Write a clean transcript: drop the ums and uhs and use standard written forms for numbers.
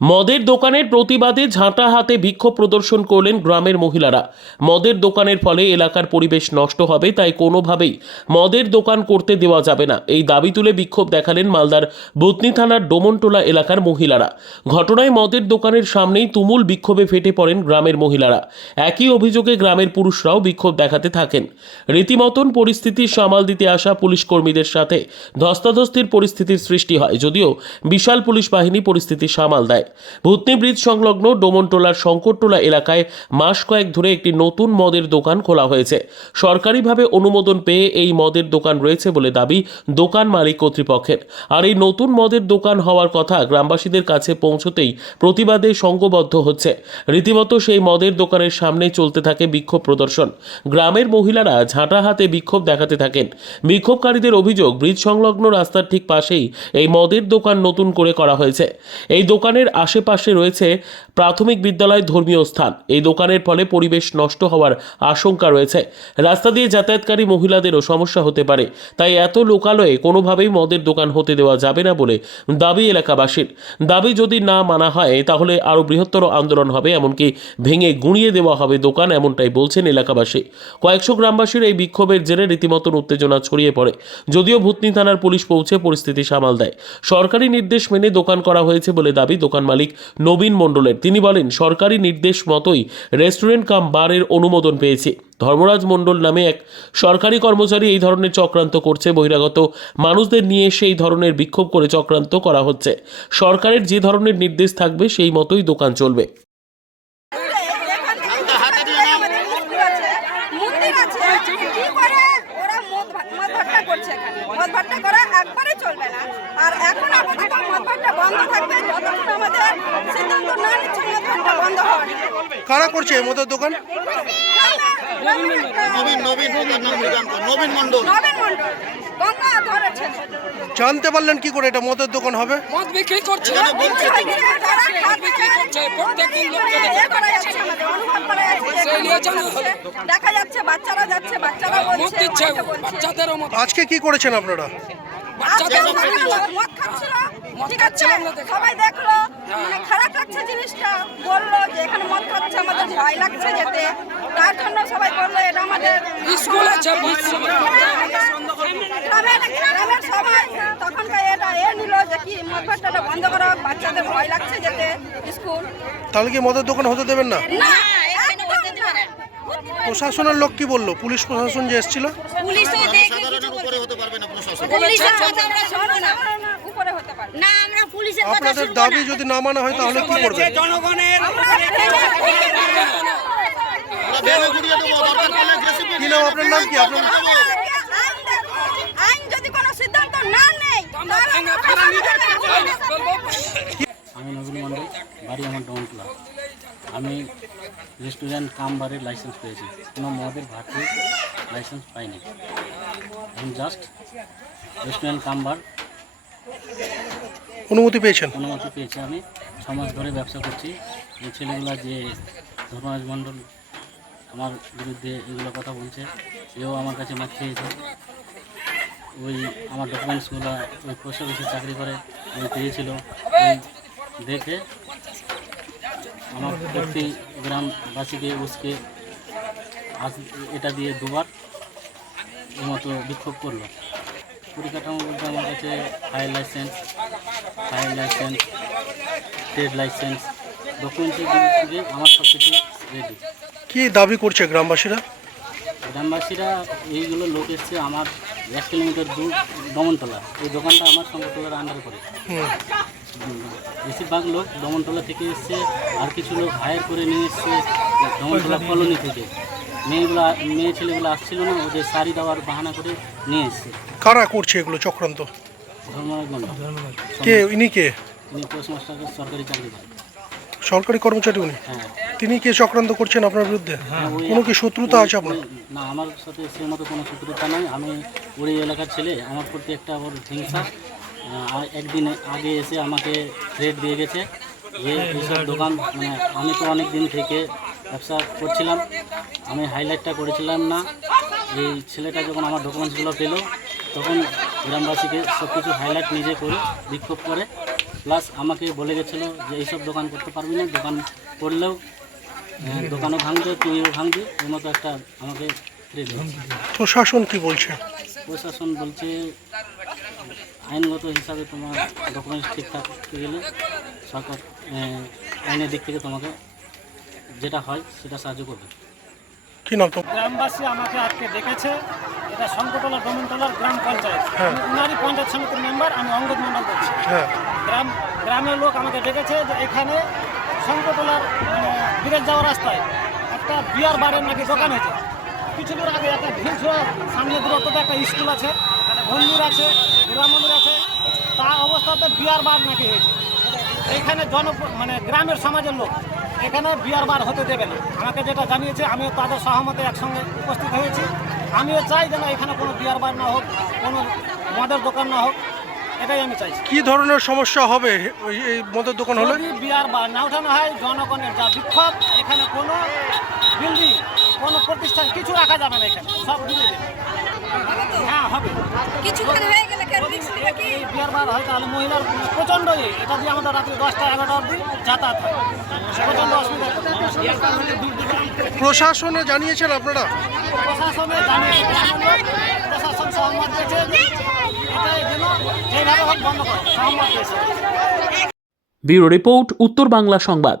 মদের দোকানের প্রতিবাদে ঝাঁটা হাতে বিক্ষোভ প্রদর্শন করলেন গ্রামের মহিলারা। মদের দোকানের ফলে এলাকার পরিবেশ নষ্ট হবে, তাই কোনোভাবেই মদের দোকান করতে দেওয়া যাবে না, এই দাবি তুলে বিক্ষোভ দেখালেন মালদার বুতনি থানার ডোমনটোলা এলাকার মহিলারা। ঘটনায় মদের দোকানের সামনেই তুমুল বিক্ষোভে ফেটে পড়েন গ্রামের মহিলারা। একই অভিযোগে গ্রামের পুরুষরাও বিক্ষোভ দেখাতে থাকেন। রীতিমতন পরিস্থিতি সামাল দিতে আসা পুলিশ কর্মীদের সাথে ধস্তাধস্তির পরিস্থিতির সৃষ্টি হয়, যদিও বিশাল পুলিশ বাহিনী পরিস্থিতি সামাল দেয়। ভূতনি ব্রিজ সংলগ্ন ডোমনটোলার শঙ্করটোলা এলাকায় মাস কয়েক ধরে একটি নতুন মদের দোকান খোলা হয়েছে। সরকারিভাবে অনুমোদন পেয়ে এই মদের দোকান রয়েছে বলে দাবি দোকান মালিক কর্তৃপক্ষের। আর এই নতুন মদের দোকান হওয়ার কথা গ্রামবাসীদের কাছে পৌঁছতেই প্রতিবাদে সংঘবদ্ধ হচ্ছে। রীতিমতো সেই মদের দোকানের সামনে চলতে থাকে বিক্ষোভ প্রদর্শন। গ্রামের মহিলারা ঝাঁটা হাতে বিক্ষোভ দেখাতে থাকেন। বিক্ষোভকারীদের অভিযোগ, ব্রিজ সংলগ্ন রাস্তার ঠিক পাশেই এই মদের দোকান নতুন করে করা হয়েছে। এই দোকানের আশেপাশে রয়েছে প্রাথমিক বিদ্যালয়, ধর্মীয় স্থান। এই দোকানের ফলে পরিবেশ নষ্ট হওয়ার আশঙ্কা রয়েছে। রাস্তা দিয়ে যাতায়াতকারী মহিলাদেরও সমস্যা হতে পারে, তাই এত লোকালয়ে কোনোভাবেই মদের দোকান হতে দেওয়া যাবে না বলে দাবি এলাকাবাসীর। দাবি যদি না মানা হয় তাহলে আরও বৃহত্তর আন্দোলন হবে, এমনকি ভেঙে গুঁড়িয়ে দেওয়া হবে দোকান, এমনটাই বলছেন এলাকাবাসী। কয়েকশো গ্রামবাসীর এই বিক্ষোভের জেরে রীতিমতন উত্তেজনা ছড়িয়ে পড়ে, যদিও ভূতনি থানার পুলিশ পৌঁছে পরিস্থিতি সামাল দেয়। সরকারি নির্দেশ মেনে দোকান করা হয়েছে বলে দাবি দোকান মালিক নবীন মণ্ডলের। তিনি বলেন, সরকারি নির্দেশ মতোই রেস্টুরেন্ট কাম বারের অনুমোদন পেয়েছি। ধর্মরাজ মণ্ডল নামে এক সরকারি কর্মচারী এই ধরনের চক্রান্ত করছে। বহিরাগত মানুষদের নিয়ে এসে এই ধরনের বিক্ষোভ করে চক্রান্ত করা হচ্ছে। সরকারের যে ধরনের নির্দেশ থাকবে সেই মতোই দোকান চলবে। কারা করছে এই মদের দোকান? নবীন মণ্ডল। জানতে পারলেন কি করে এটা মদের দোকান হবে? মদ বিক্রি করছে, প্রত্যেকদিন দেখা যাচ্ছে বাচ্চারা যাচ্ছে, বাচ্চারা বলছে বাচ্চাদেরও মদ। আজকে কি করেছেন আপনারা? মদ খাচ্ছিল, ঠিক আছে, সবাই দেখলো, মানে খারাপ লাগছে জিনিসটা, বললো যে এখানে মদ খাচ্ছে, আমাদের ভয় লাগছে যেতে, তার জন্য সবাই বললো এটা আমাদের স্কুল আছে, গ্রামের সবাই তখনকার এটা নিল যে কি মদ ভাট্টাটা বন্ধ করো, বাচ্চাদের ভয় লাগছে যেতে স্কুল। তাহলে কি মদের দোকান হতে দেবেন না? না, প্রশাসনের লোক কি বললো? পুলিশ প্রশাসন যে এসেছিল? আপনাদের দাবি যদি না মানা হয় তাহলে কি করবে? কি নাম আপনার? নাম কি আপনার? আইন যদি কোনো সিদ্ধান্ত না নেয় আমি নবীন মণ্ডল, বাড়ি আমার ডোমনটোলা। আমি রেস্টুরেন্ট কাম বারের লাইসেন্স পেয়েছি, কোনো মদের ভাটির লাইসেন্স পাইনি। আমি জাস্ট রেস্টুরেন্ট কাম বার অনুমতি পেয়েছেন? অনুমতি পেয়েছি। আমি 6 মাস ধরে ব্যবসা করছি। এই ছেলেগুলো যে ধর্মরাজ মণ্ডল আমার বিরুদ্ধে এগুলো কথা বলছে, এও আমার কাছে মাছ খেয়েছে। ওই আমার ডকুমেন্টসগুলো ওই পোস্ট অফিসে চাকরি করে ওই পেয়েছিল, ওই দেখে আমার প্রতি গ্রামবাসীকে উসকে আজ এটা দিয়ে দুবার এই মতো বিক্ষোভ করলো। পরিকাঠামো বলতে আমার কাছে ফায়ার লাইসেন্স, ট্রেড লাইসেন্স, ডকুমেন্টসের দিক থেকে আমার সব কিছু রেডি। কি দাবি করছে গ্রামবাসীরা? গ্রামবাসীরা এইগুলো লোক এসছে আমার 1 কিলোমিটার দূর ডোমনটোলা, এই দোকানটা আমার শঙ্করটোলার আন্ডার করে। বেশিরভাগ লোক ডোমনটোলা থেকে এসছে, আর কিছু লোক হায়ার করে নিয়ে এসছে ডোমনটোলা কলোনি থেকে। মেয়ে ছেলেগুলো আসছিল না, ওদের শাড়ি দেওয়ার বাহানা করে নিয়ে এসছে। কারা করছে এগুলো চক্রান্ত? ধর্মরাজ মণ্ডল। কে ইনি? কে? উনি পোস্টমাস্টারের সরকারি চাকরি করেন। সরকারি কর্মচারী উনি? হ্যাঁ। তিনি কে চক্রান্ত করছেন আপনার বিরুদ্ধে? কোনো কি শত্রুতা আছে আপনার? না, আমার সাথে সে মতো কোনো শত্রুতা নাই। আমি ওই এলাকার ছেলে, আমার প্রতি একটা ওর হিংসা। একদিন আগে এসে আমাকে থ্রেট দিয়ে গেছে যে এইসব দোকান, মানে আমি তো অনেক দিন থেকে ব্যবসা করছিলাম, আমি হাইলাইটটা করেছিলাম না। এই ছেলেটা যখন আমার ডকুমেন্টসগুলো পেল তখন গ্রামবাসীকে সব কিছু হাইলাইট নিজে করে বিক্ষোভ করে প্লাস আমাকে বলে গেছিলো যে এইসব দোকান করতে পারবি না, দোকান করলেও দোকানও ভাঙবে, তুইও ভাঙবি, এর মতো একটা আমাকে থ্রেট দিচ্ছে। প্রশাসন কি বলছে? প্রশাসন বলছে আইনগত হিসাবে তোমার ডকুমেন্টস ঠিক থাকতে গেলে সরকার আইনের দিক থেকে তোমাকে যেটা হয় সেটা সাহায্য করবে। কি নাম তো? গ্রামবাসী আমাকে আজকে ডেকেছে, এটা শঙ্করতলা ডোমনতলার গ্রাম পঞ্চায়েত, আমি উনারই পঞ্চায়েত সমিতির মেম্বার, আমি অঙ্গদ মণ্ডল বলছি। হ্যাঁ, গ্রামের লোক আমাকে ডেকেছে যে এখানে শঙ্করতলার বিদেশ যাওয়ার রাস্তায় একটা বিয়ার বারের নাকি দোকান হয়েছে। কিছু দূর আগে একটা ঢিলছোড়া সামনে দূরত্বতে একটা স্কুল আছে, মন্দির আছে, দুর্গা মন্দির আছে, তা অবস্থাতে বিয়ার বার নাকি হয়েছে। এখানে গ্রামের সমাজের লোক এখানে বিয়ার বার হতে দেবে না, আমাকে যেটা জানিয়েছে আমিও তাদের সহমতে একসঙ্গে উপস্থিত হয়েছি। আমিও চাই যেন এখানে কোনো বিয়ার বার না হোক, কোনো মদের দোকান না হোক, এটাই আমি চাইছি। কি ধরনের সমস্যা হবে এই মদের দোকান হলে? যদি বিয়ার বার না উঠানো হয়, জনগণের যা বিক্ষোভ, এখানে কোনো বিল্ডিং, কোনো প্রতিষ্ঠান কিছু রাখা যাবে না, এখানে সব ঘুরে দেবে। হ্যাঁ, হবে। কিছুক্ষণ হয়ে গেলে কেন রিস্ক দিবে কি? এই বিয়ার বার হয় তাহলে মহিলার প্রচণ্ড এটা দিয়ে আমাদের রাত্রি 10টা 11টা অবধি যাতায়াত হয়, প্রচণ্ড অসুবিধা। প্রশাসনে জানিয়েছেন আপনারা? প্রশাসনে জানিয়েছে, প্রশাসন সহমত দিয়েছে যে এটাই যেন যেভাবে হোক বন্ধ করে, সহমত দিয়েছে। ব্যুরো রিপোর্ট, উত্তর বাংলা সংবাদ।